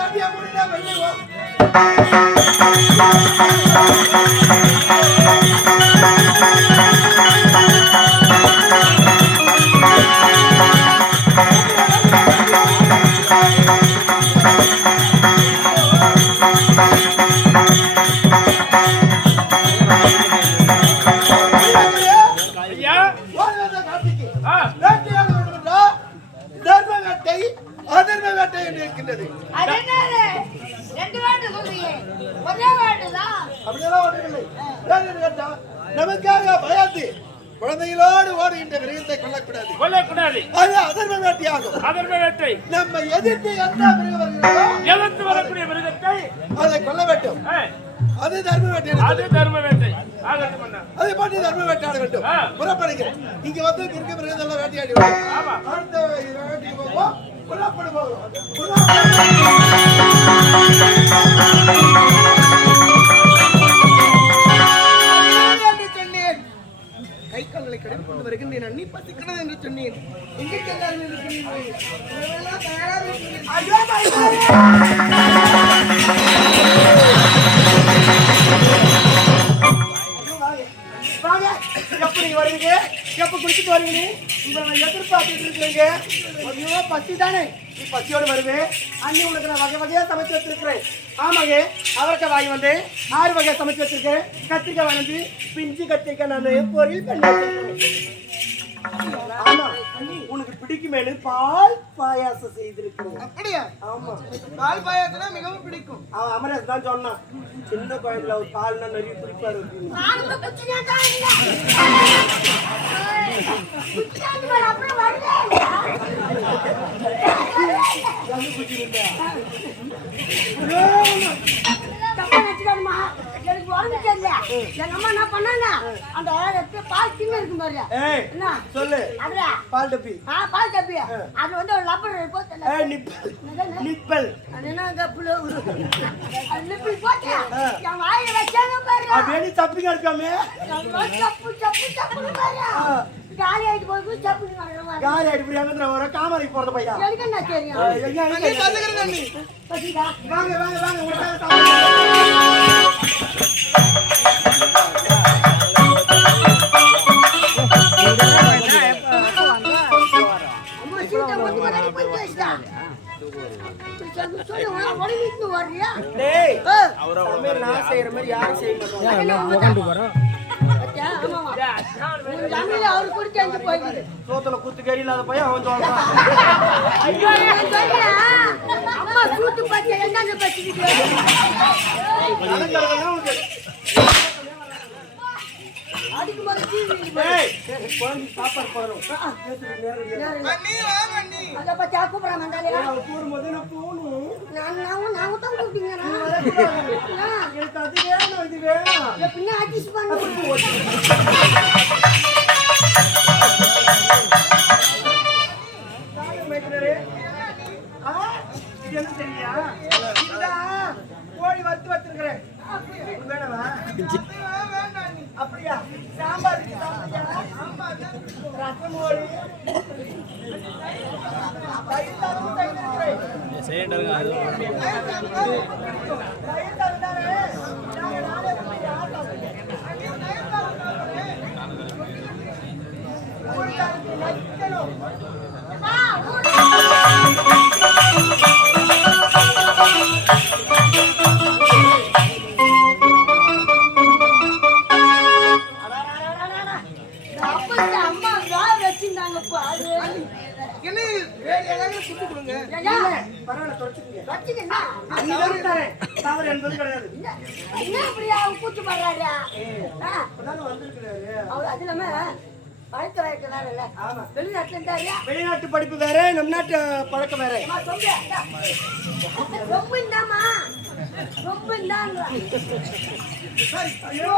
தட்டிய முடிந்த வெள்ளையோ அப்படியெல்லாம் ஒன்றுமில்லை கேட்டால் நமக்காக பயந்து குழந்தைகளோடு ஓடுகின்ற மிருகத்தை கொல்லக்கூடாது. கொல்லக்கூடாது. அது அதர்ம வேட்டையாகும். அதர்ம வேட்டை. நம்ம எதிர்த்து எந்த மிருகம் வருகிறதோ எதிர்த்து வரக்கூடிய மிருகத்தை அதை கொல்ல வேண்டும். அது தர்ம வேட்டை அது தர்ம வேட்டை. அதை போட்டு தர்ம வேட்டையாட வேண்டும். புறப்படுகிறேன். இங்க வந்து இருக்க மிருகத்தெல்லாம் வேட்டையாடி. அடுத்த வேட்டைக்கு போவோம். புறப்படு போவோம் கை வருகின்றேன் அண்ணி பசிக்கிறது என்று சொன்னேன். எங்கே செல்லாமல் இருக்கிறீர்கள் எப்ப நீங்க வருவீங்க எப்ப வருவீங்க உங்களை எதிர்பார்த்துட்டு இருக்கீங்க பசி தானே நீ பசியோடு வருவேன் அண்ணி உனக்கு நான் வகை வகையா சமைச்சு வச்சிருக்கிறேன். ஆமாங்க அவரைக்காய் வாங்கி வந்து ஆறு வகையா சமைச்சு வச்சிருக்கேன் கத்திரிக்காய் வாங்கி பிஞ்சு கத்திரிக்காய் நான் பொரியல் பண்ணி உனக்கு பிடிக்குமேனு பால் பாயாசம் செய்திருக்கிறேன். அப்படியா? ஆமா. பால் பாயாசம் மிகவும் பிடிக்கும். அவன் அமரேஷ் தான் சொன்னான் சின்ன குழந்தைல ஒரு பால்னா நிறைய அப்படின்னு. நானும் குச்சினா தான் இருந்தேன். குச்சினாந்து பாரு, அப்புறம் வரவே இல்லை. தப்பா. எனக்கு உடம்பு சரியில்லை. எங்க அம்மா என்ன? பண்ணாங்க அந்த பால் கிண்ணம் இருக்கும் பாரு என்ன சொல்லு அதுல பால் டப்பி. ஆ, பால் டப்பி. அது வந்து ஒரு லப்பர் போட்டு நிப்பல். நிப்பல். அது என்ன கப்புல அது நிப்பி போட்டு என் வாயில வச்சாங்க பாரு. அப்படியே சப்பு சப்பு சப்புன்னு பாரு காலி ஆயிட்டு போய் சப்புன்னு வரணும் யார் அடிப்படி அங்க வர காமரைக்கு போறது பையா? எனக்கு என்ன தெரியும் ஏய், ஐயா, ஐயா, ஐயா. பாத்துக்கிறேன் அண்ணி பசிதா வாங்க வாங்க வாங்க உங்களுக்காக சாப்பிடுங்க. அம்மா சீட்டை ஒத்து வராது போய் பேசிட்டா சொல்லு உடனே இட்டு வர்றியா? டேய் ஆ, சமையல் நான் செய்யற மாதிரி யாரும் செய்ய மாட்டாங்க சோத்துல குத்து கறி இல்லாத பையன் அவன் சொல்றான். அம்மா சூட்டு பச்சிக்கிட்டு நான் போகணும். கோழி வறுத்து வச்சிருக்கிறேன். வேணவா? அப்படியா? சாம்பார்? ரசம் மோர் సిలిండర్ కాదు வேற ஏதாவது சுட்டு கொடுங்க பரவாயில்ல, தொடச்சுக்குங்க. தவறு என்பது கிடையாது என்ன கூத்து பண்றாரு வந்திருக்கிறாரு அவர் அது இல்லாம பழக்க வழக்க வேற இல்ல ஆமா. வெளிநாட்டுல இருந்தாரியா வெளிநாட்டு படிப்பு வேற நம் நாட்டு பழக்கம் வேற ரொம்ப இந்தாமா ரொம்ப இந்தாங்க ஐயோ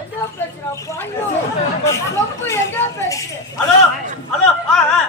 எதோ பேசுறா ஐயோ. ரொம்ப எதோ பேசு ஹலோ ஹலோ ஆ ஆ.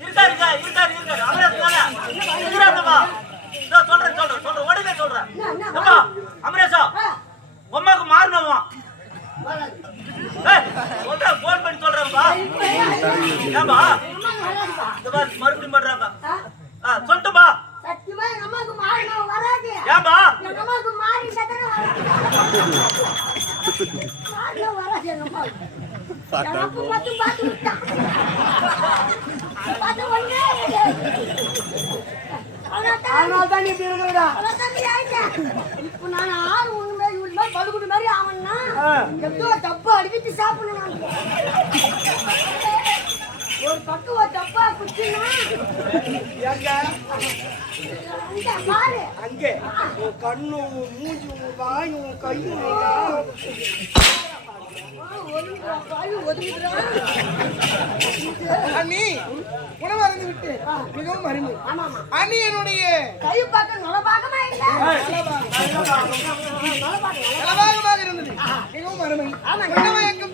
இருக்கா இருக்கா இருக்காரு இருக்காரு. அவரே தானே இருக்கிறாங்கம்மா இதோ சொல்றேன் சொல்றேன் சொல்றேன். உடனே சொல்றேன். ஏப்பா அமரேஷா உமாக்கு. ஏய் சொல்றேன் பண்ணி இப்ப ஏன் ஏன்பா? ஏம்பா நான் ஆறு ஒண்ணு மாதிரி மாதிரி அவன்னா ஏதோ தப்பு அடிக்கிட்டு சாப்பிடணும் அங்கே. உன் கண்ணும் உன் மூஞ்சும் உன் கையும் அண்ணி உணவு அருந்து விட்டு. மிகவும் அருமை. அண்ணி என்னுடைய கை பார்க்க நுழ பார்க்கமா இல்ல நலபாகமாக இருந்தது. மிகவும் அருமை.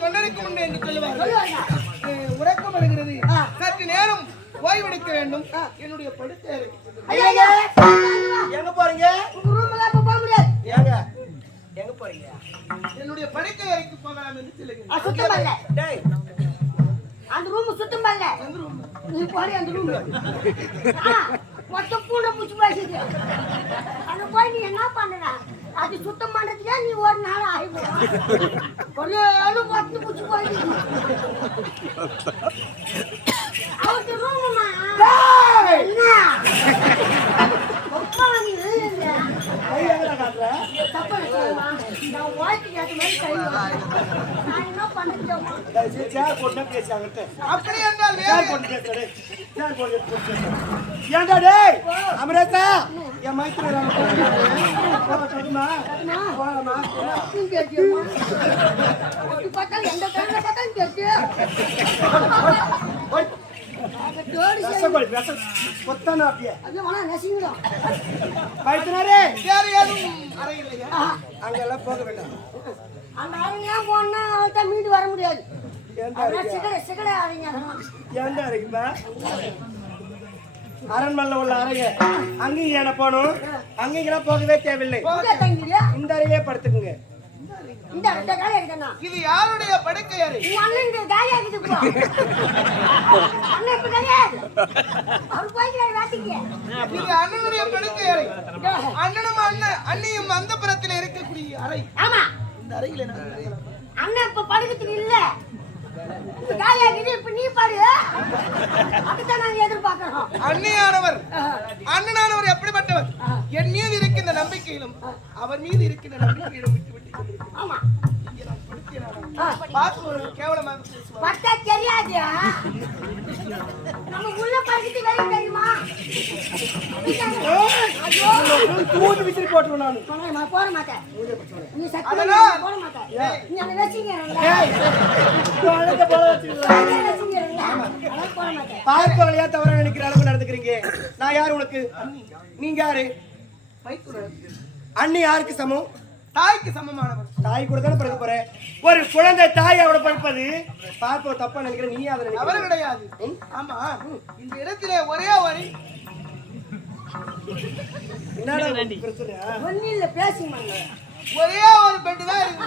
தொண்டருக்கு உண்டு என்று அஹ், உறக்கம் வருகிறது சற்று நேரம் ஓய்வெடுக்க வேண்டும். என்னுடைய படுக்கை எங்க போறீங்க? ஏங்க? எங்க போறீங்க? என்னுடைய படுக்கை அறைக்கு போகலாம் என்று அது சுத்தம் பண்ணல. டேய். அந்த ரூம் சுத்தம் பண்ணல. நீ போய் அந்த ரூம் மொத்த பூனை பூச்சி பேசுது அங்க போய் நீ என்ன பண்ணுற அது சுத்தம் பண்றதுக்கே நீ ஒரு நாள் ஆகிடும் ஒரு ஏழு மொத்த பூச்சி போயிடுது அவருக்கு ரூமுமா என்ன ஒப்பா நீ எழுதுங்க கை எங்கடா காட்டுற தப்பா நினைச்சுக்கோமா. நான் வாழ்க்கைக்கு ஏத்த மாதிரி கை வைக்கிறேன். நான் என்ன பண்ணிட்டேம்மா? டேய், சரி, சேர் போட்டு பேசி அவங்கிட்ட அப்படி என்றால் சேர் வேறு போட்டு பேசுடா டேய் சேர் போட்டு பேசு ஏன்டா டேய் அமரேசா என் மைத்திர பார்த்தாலும் எந்த கண்ணுல பார்த்தாலும் அங்கெல்லாம் போக வேண்டாம். அந்த அருமையா போனா அவள்கிட்ட மீண்டு வர முடியாது. அரண்மனையில் உள்ள அங்கேயும் ஏன போகணும்? அங்கேயும் போகவே தேவையில்லை? இந்த அறையிலே படுத்துக்குங்க. இந்த காலம் இருக்கண்ணா இது யாருடைய படுக்கை அறை அண்ணன் காலியா இருக்குது. அண்ணன் இப்ப கிடையாது. அவர் போய்க்கிறாரு வேட்டைக்கு. இது அண்ணனுடைய படுக்கை அறை அண்ணனும் அண்ணன் அண்ணியும் அந்த புறத்தில் இருக்கக்கூடிய அறை. ஆமா. இந்த அறையில்? அண்ணன் இப்ப படுக்கிறதுக்கு இல்ல. இருக்குது இப்ப நீ பாடு. அதுதான் நாங்க எதிர்பார்க்கிறோம். அண்ணியானவர். அண்ணனானவர் எப்படிப்பட்டவர்? என் மீது இருக்கின்ற நம்பிக்கையிலும் அவர் மீது இருக்கின்ற நம்பிக்கையிலும் கேவலமாக பேசுவார் பட்டா தெரியாது நம்ம உள்ள தெரியுமா? விசிறி போட்டுருவேன் நான். நான் போட மாட்டேன். நீ சத்தியமா போட மாட்டேன். நீ மாட்டேன். பார்ப்பவளையா தவறா நினைக்கிற அளவுக்கு நடந்துக்கிறீங்க. நான் யாரு உனக்கு? நீங்க யாரு. அண்ணி யாருக்கு சமம்? தாய்க்கு சமமானவர். தாய் கூட தானே பிறக்க போறேன் ஒரு குழந்தை தாய் அவட படிப்பது? பார்ப்ப தப்பா நினைக்கிற நீ அதை அவர் கிடையாது. ஆமா. இந்த இடத்திலே ஒரே ஒரு என்னடா பிரச்சனை? ஒன்னும் இல்ல பேசி மாங்க ஒரே ஒரு பெட் தான் இருக்கு.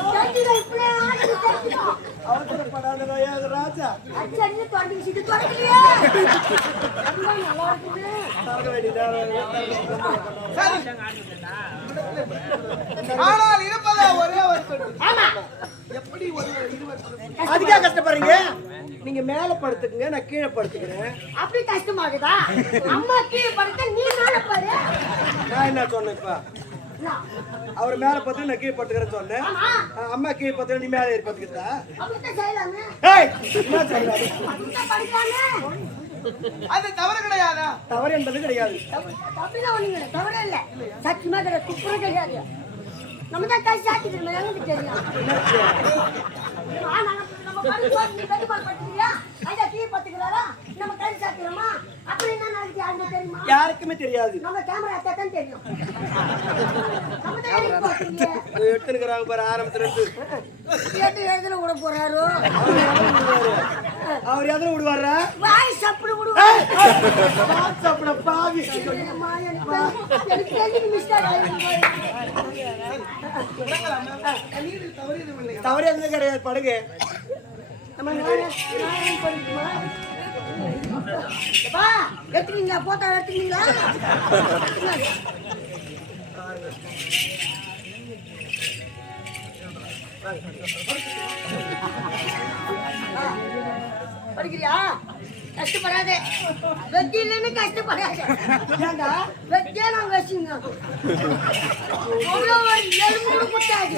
அவசரப்படாதடா ராஜா அச்சன்னு தொடங்கி சிட்டு தொடங்கலையே. எல்லாம் நல்லா இருக்குது சாக வேண்டியதா சரி ஆனால் இருப்பதா ஒரே ஒரு பெட் ஆமா. எப்படி ஒரு இருவர் அதுக்காக கஷ்டப்படுறீங்க? நீங்க மேல படுத்துக்குங்க நான் கீழே படுத்துக்கிறேன். அப்படி கஷ்டமாகுதா? அம்மா கீழே படுத்த நீ மேல பாரு நான் என்ன சொன்னேன் இப்ப? என்ன? அவர் மேல பத்து நான் கீழே படுத்துக்கிறேன்னு சொன்னேன். அம்மா கீழே பத்து நீ மேல ஏறி படிக்கலாமே அது தவறு கிடையாதா? தவறு என்பது கிடையாது. தவறே இல்லை. சத்தியமா கிடையாது குப்புறம் கிடையாது. நம்ம தான் கை சாத்திக்கிறோம் எனக்கு தெரியும். நம்ம கை சாத்திக்கிறோமா யாருக்குமே தெரியாது. எடுத்துருக்கிறாங்க பாரு ஆரம்பத்துல இருந்து. எழுதுல விட போறாரோ. அவர் எதில் விடுவாரா? வாய் சப்புடு விடுவாரு. சாப்பிட பாவி. தவறு எதுவும் கிடையாது படுங்க. நம்ம பண்ணிக்குமா? எப்பா, எடுத்துட்டீங்களா போட்டா எடுத்துக்கிங்களா? படிக்கிறியா? கஷ்டப்படாதே. வெட்டி இல்லைன்னு கஷ்டப்படாதே. ஏண்டா? வெட்டியே நான் வச்சுங்க எலும்பு குத்தாது.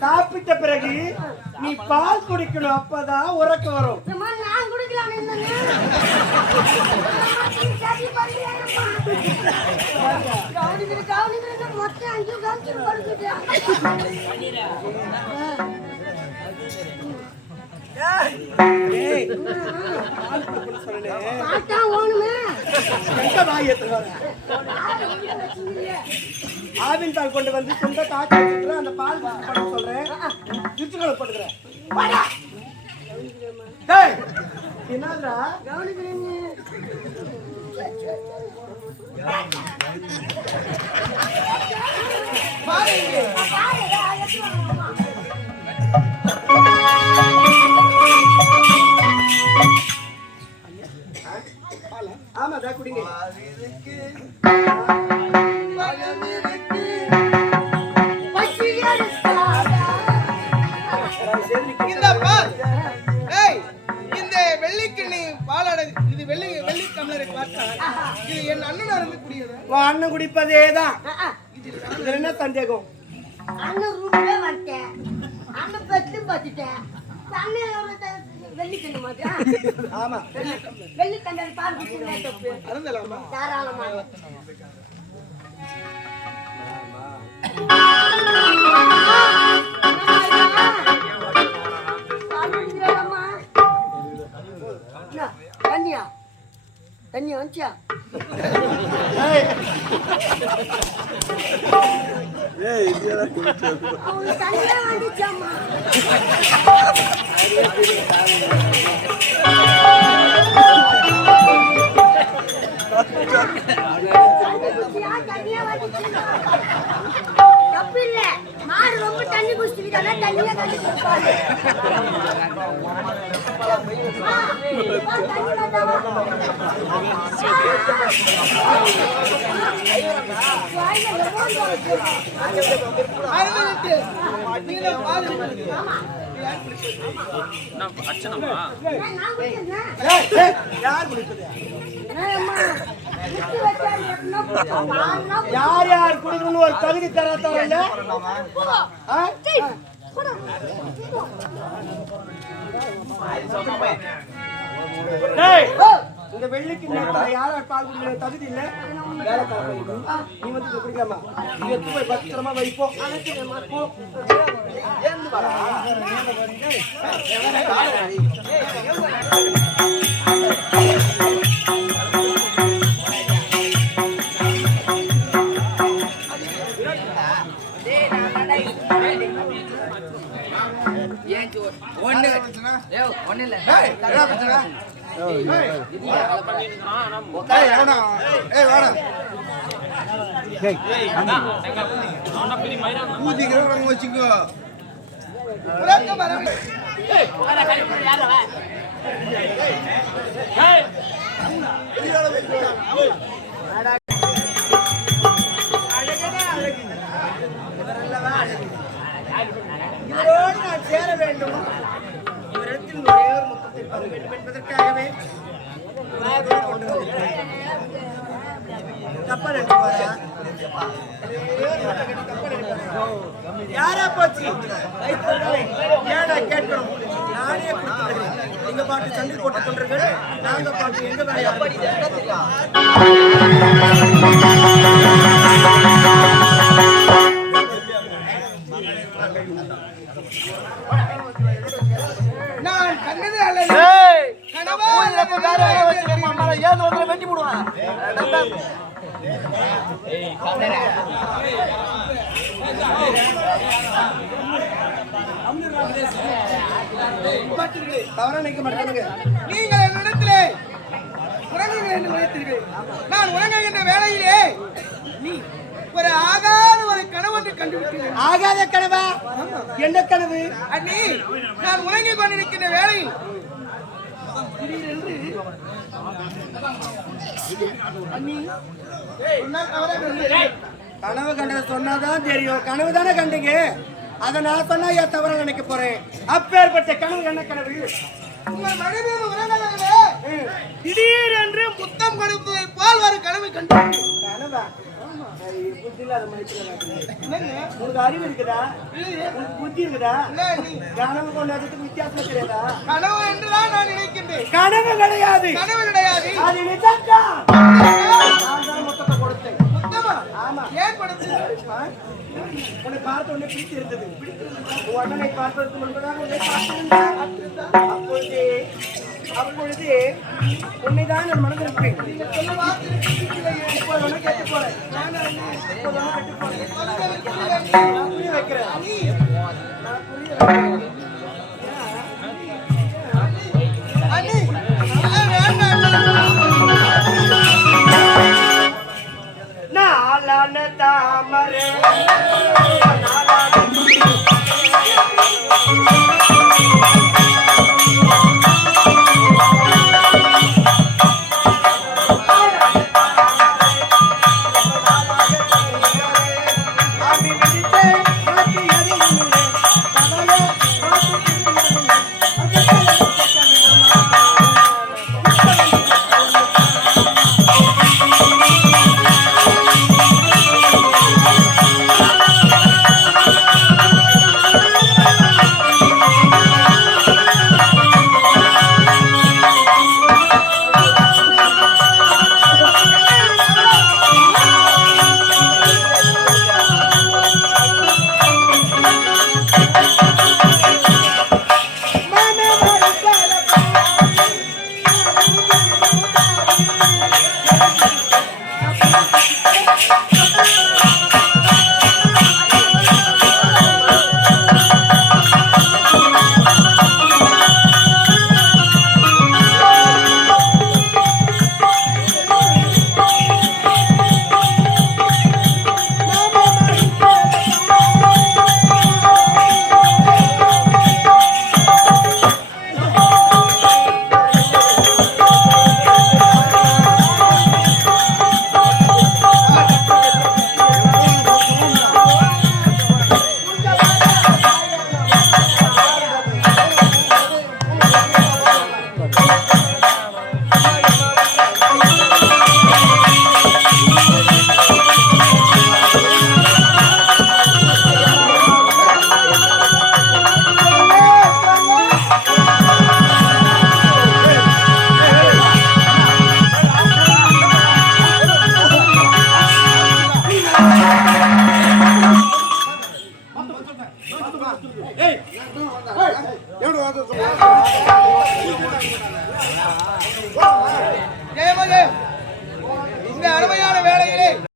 சாப்பிட்ட பிறகு நீ பால் குடிக்கணும் அப்பதான் உறக்க வரும் கவனிக்கிற கவனிக்கிற, மொத்தம் அஞ்சு கவனிச்சு படுத்துட்டேன். ஆவின் பால் கொண்டு வந்து சொந்த காய்ச்சி அந்த பால் குடிச்சு சொல்றேன். திருச்சிகளை போட்டுக்கிறேன். வாடா. கவனிக்கிறீங்க அண்ணன் குடிப்பதே தான். இதுல என்ன சந்தேகம்? அண்ணன் ரூம்ல வந்துட்டேன். அண்ணன் பெட்லும் பார்த்துட்டேன். அண்ணன் வெள்ளிக்கிண்ணு மாதிரி ஆமா. குடிச்சுன்னா தப்பு. அருந்தலாமா? தாராளமா. தண்ணி வந்துச்சா அவனுக்கு தண்ணியா இல்ல மாடு ரொம்ப தண்ணி குடிச்சுக்கிட்டா தண்ணியா தண்ணி ஏய், ஏய், யார் குடிப்பது யார் யார் குடிக்கணும்னு ஒரு தகுதி தர தரல இந்த வெள்ளிக்கு யாரும் பால் குடிக்கிற தகுதி இல்ல வேலை பையன். நீ வந்து இதை குடிக்கலாமா நீ எடுத்து போய் பத்திரமா வைப்போம் இவரோடு நான் சேர வேண்டும். இவரிடத்தில் ஒரே ஒரு முத்தத்தை பெற வேண்டும் என்பதற்காகவே கப்பல் யாரா போச்சு? ஏடா கேட்கணும். நானே கொடுத்துருக்கிறேன் நீங்க பாட்டு சண்டை போட்டுக் கொண்டிருங்கள் நாங்க பாட்டு எங்க வேலையா? நான் கண்டது அல்லது கனவா வெட்டி போடுவேன். தவறா நினைக்க மாட்டானுங்க நீங்கள் என்னிடத்திலே உறங்குங்கள் என்று நினைத்தீர்கள் நான் உறங்குகின்ற வேளையிலே நீ ஒரு கண்டுவிட்டீர்கள் ஆகாத கனவா? என்ன கனவு? அண்ணி நான் உறங்கிக் கொண்டிருக்கின்ற வேளையில். கனவு கண்டதை. சொன்னாதான் தெரியும். கனவு தானே கண்டீங்க? அதை நான் சொன்னா ஏன் தவற நினைக்க போறேன்? அப்பேற்பட்ட கனவு என்ன கனவு? உங்கள் மனைவி திடீரென்று முத்தம் கொடுப்பதை போல் ஒரு கனவு கண்டு கனவா? புத்தி இல்லாத மனுஷன் உனக்கு அறிவு இருக்குதா உனக்கு புத்தி இருக்குதா கனவு கொண்டதுக்கு வித்தியாசம் தெரியாதா கனவு என்றுதான் நான் நினைக்கின்றேன் கனவு கிடையாது கனவு கிடையாது அது நிஜம்தான் மொத்தத்தை கொடுத்தேன் முத்தமா ஆமா. ஏன் கொடுத்தீங்க உன்னை பார்த்த உடனே பிடித்து இருந்தது உன் அண்ணனை பார்ப்பதற்கு முன்பதாக உன்னை பார்த்திருந்தேன் அப்பொழுது அப்பொழுது உன்னைதான் நான் மனதில் இருப்பேன் இப்போது ஒன்று கேட்டு போறேன். நான் புரிய வைக்கிறேன். நான் புரிய வைக்கிறேன்.